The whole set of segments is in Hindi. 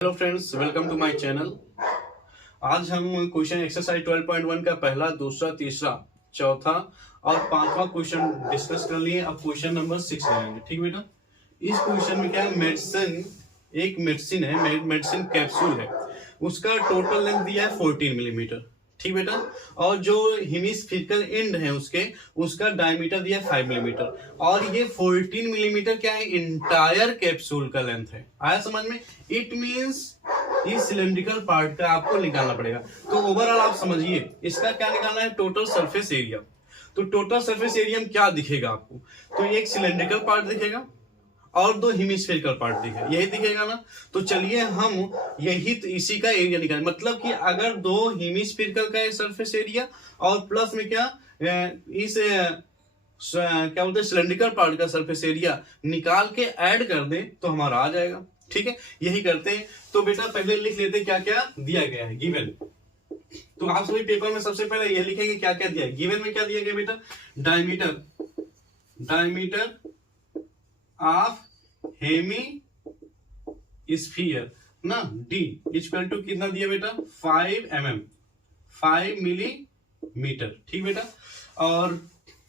Hello friends, welcome to my channel. आज हम क्वेश्चन एक्सरसाइज 12.1 का पहला, दूसरा, तीसरा, चौथा और पांचवा क्वेश्चन डिस्कस कर लिए। अब क्वेश्चन नंबर 6 लेंगे। ठीक बेटा, इस क्वेश्चन में क्या है, मेडिसिन, एक मेडिसिन है, मेडिसिन कैप्सूल है, उसका टोटल लेंथ दिया है 14 मिलीमीटर। ठीक बेटा, और जो हेमिस्फेरिकल एंड है उसका डायमीटर दिया है 5 मिलीमीटर, और ये 14 मिलीमीटर क्या है, इंटायर कैप्सूल का लेंथ है। आया समझ में? इट मींस इस सिलेंड्रिकल पार्ट का आपको निकालना पड़ेगा। तो ओवरऑल आप समझिए, इसका क्या निकालना है, टोटल सरफेस एरिया। तो टोटल सरफेस एरिया में क्या दिखेगा आपको, तो एक सिलेंड्रिकल पार्ट दिखेगा और दो हेमिस्फेरिकल पार्ट दिखेगा, यही दिखेगा ना। तो चलिए हम यही तो इसी का एरिया निकालें। मतलब कि अगर दो हेमिस्फेरिकल का सरफेस एरिया और प्लस में क्या इस क्या बोलते हैं सिलेंड्रिकल पार्ट का सरफेस एरिया निकाल के ऐड कर दें तो हमारा आ जाएगा। ठीक है, यही करते हैं। तो बेटा पहले लिख लेते क्या क्या दिया गया है गिवन। तो आप सभी पेपर में सबसे पहले यह लिखेंगे क्या क्या दिया है गिवन में। क्या दिया गया बेटा, डायमीटर ऑफ हेमी स्फीयर ना, डी इक्वल टू कितना दिया बेटा, 5 mm, 5 मिलीमीटर। ठीक बेटा, और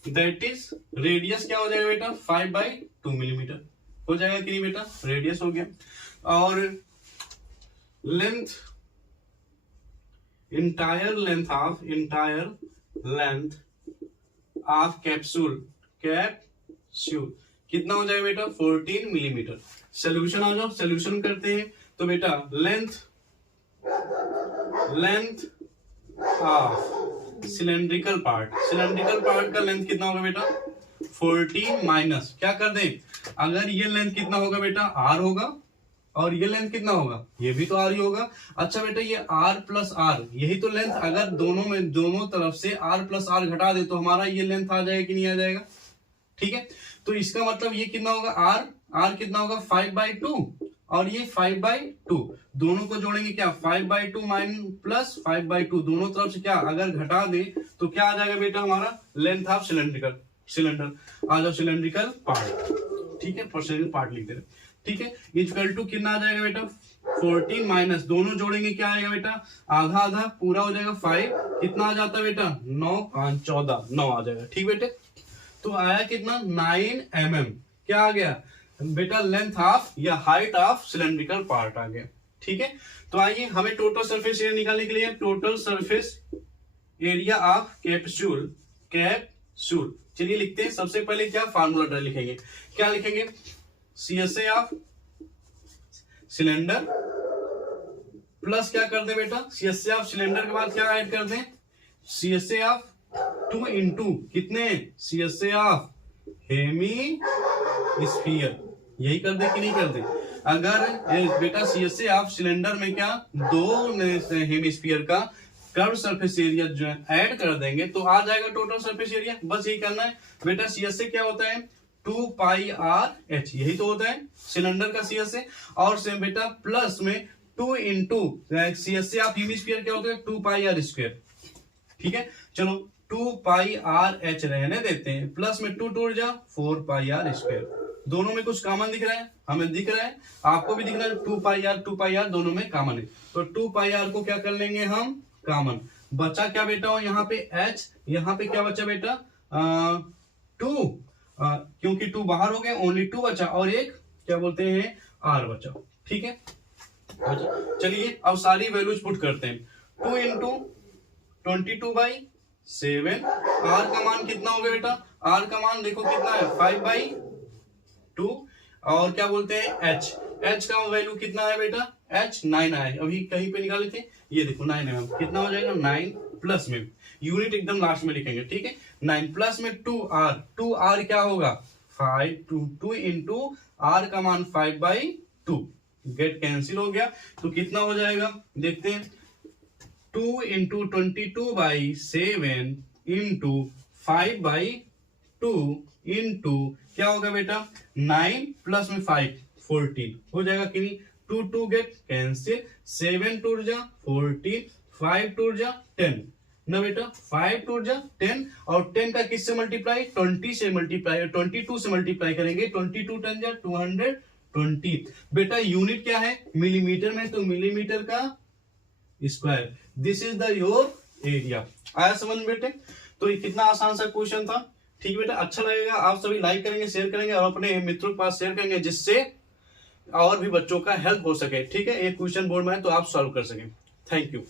दैट इज रेडियस क्या हो जाएगा बेटा, 5/2 मिलीमीटर हो जाएगा कि नहीं बेटा, रेडियस हो गया। और length, entire length of capsule कितना हो जाएगा बेटा, 14 मिलीमीटर। सोल्यूशन आ जाओ, सोल्यूशन करते हैं। तो बेटा लेंथ ऑफ सिलेंड्रिकल पार्ट का लेंथ कितना होगा बेटा, 14 माइनस क्या कर दें, अगर ये लेंथ कितना होगा बेटा, r होगा, और ये लेंथ कितना होगा, ये भी तो r ही होगा। अच्छा बेटा, ये r प्लस r, यही तो लेंथ, अगर दोनों तरफ से r प्लस r घटा दे तो हमारा ये लेंथ आ जाएगा कि नहीं आ जाएगा। ठीक है, तो इसका मतलब ये कितना होगा, r कितना होगा, 5/2, और ये 5/2, दोनों को जोड़ेंगे क्या, 5/2 माइनस प्लस 5/2, दोनों तरफ से क्या अगर घटा दे तो क्या आ जाएगा बेटा, हमारा लेंथ ऑफ सिलेंडर आ जाओ, सिलेंड्रिकल पार्ट। ठीक है, सिलेंड्रिकल पार्ट लिख दे रहे। ठीक है, इक्वल टू कितना आ जाएगा बेटा, 14 माइनस, दोनों जोड़ेंगे क्या आएगा बेटा, आधा आधा पूरा हो जाएगा 5, कितना आ जाता है बेटा, 9 5 14, 9 आ जाएगा। ठीक बेटे, तो आया कितना, 9 mm, क्या आ गया बेटा, लेंथ ऑफ या हाइट ऑफ सिलेंड्रिकल पार्ट आ गया। ठीक है, तो आइए हमें टोटल सरफेस एरिया निकालने के लिए total surface area of capsule चलिए लिखते हैं। सबसे पहले क्या फार्मूला लिखेंगे, क्या लिखेंगे, CSA ऑफ सिलेंडर प्लस क्या कर दे बेटा, CSA ऑफ सिलेंडर के बाद क्या ऐड कर दें, CSA ऑफ 2 इंटू कितने, CSA ऑफ हेमी स्फीयर, यही कर दे कि नहीं कर दे। अगर बेटा CSA ऑफ सिलेंडर में क्या दो हेमिस्फीयर का कर्व सरफेस एरिया जो ऐड कर देंगे तो आ जाएगा टोटल सरफेस एरिया। बस यही करना है बेटा। CSA क्या होता है, 2πr/h, यही तो होता है सिलेंडर का CSA। और से बेटा प्लस में 2 इंटू CSA ऑफ हेमिस्फीयर क्या होता है, 2πr²। ठीक है, चलो 2πr/h रहने देते हैं, प्लस में 2 टूट जा 4πr²। दोनों में कुछ कॉमन दिख रहा है, हमें दिख रहा है, आपको भी दिख रहा है, 2πr दोनों में कॉमन है। तो 2πr को क्या कर लेंगे हम, कॉमन। बचा क्या बेटा, यहाँ पे h, यहाँ पे क्या बचा बेटा, 2, क्योंकि 2 बाहर हो गए, ओनली 2 बचा, और एक क्या बोलते हैं r बचा। ठीक है, चलिए अब सारी वैल्यूज पुट करते हैं। 2 इंटू 22/7, r का मान कितना हो गया बेटा, r का मान देखो कितना है, 5/2, और क्या बोलते हैं h का वैल्यू कितना है बेटा, h 9 आया, अभी कहीं पे निकाले थे, ये देखो 9 mm, कितना हो जाएगा 9, प्लस में यूनिट एकदम लास्ट में लिखेंगे। ठीक है, 9 प्लस में 2r क्या होगा, 2 इंटू r का मान 5/2, गेट कैंसिल हो गया, तो कितना हो जाएगा देखते हैं, 2 इंटू 22/7 इंटू 5/2 इंटू क्या होगा बेटा, 9 प्लस में 5 14 हो जाएगा कि नहीं, 2 गेट कैंसिल, 7 टूट जा 14, 5 टूट जा 10 ना बेटा, 5 टूट जा 10, और 10 का किससे मल्टीप्लाई, 20 से मल्टीप्लाई, 22 से मल्टीप्लाई करेंगे, 22 10 जा 20। बेटा यूनिट क्या है, मिलीमीटर में, तो मिलीमीटर का square. This is the your area. आया समझ में बेटे? तो ये कितना आसान सा क्वेश्चन था। ठीक बेटा, अच्छा लगेगा आप सभी लाइक करेंगे, शेयर करेंगे और अपने मित्रों के पास शेयर करेंगे, जिससे और भी बच्चों का हेल्प हो सके। ठीक है, एक क्वेश्चन बोर्ड में है तो आप सॉल्व कर सकें। Thank you.